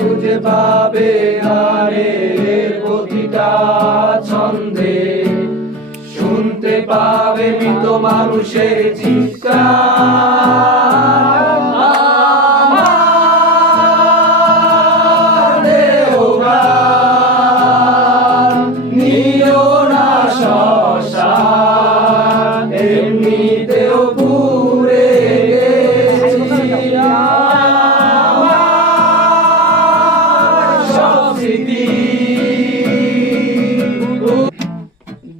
খুঁজে পাবে গানের প্রতিটা ছন্দে, শুনতে পাবে মৃত মানুষের চিৎকার। আমার দেহগান নিও না শ্মশান, এমনিতেও পুড়ে গেছি আমার সব স্মৃতি।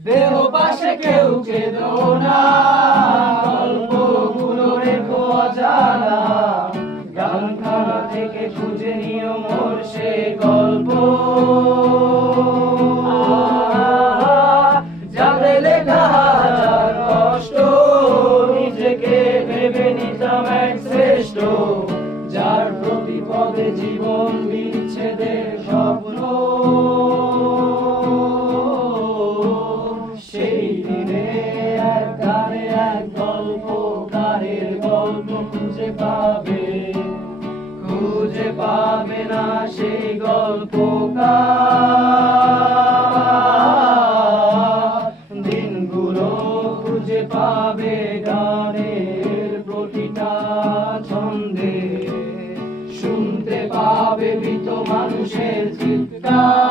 দেহ পাশে কেউ কেঁদো না, গল্পগুলো রেখো অজানা, গানখানা থেকে খুঁজে নিও মোর সে গল্প। যাদের লেখা হাজার কষ্ট, নিজেকে ভেবে নিতাম এক শ্রেষ্ঠ, যার প্রতি পদে জীবন বিচ্ছেদের স্বপ্ন। সেই দিনে এক গানে এক গল্পকারের গল্প খুঁজে পাবে না সেই গল্পকার। দিনগুলো খুঁজে পাবে গানের প্রতিটা ছন্দে, শুনতে পাবে মৃত মানুষের চিৎকার।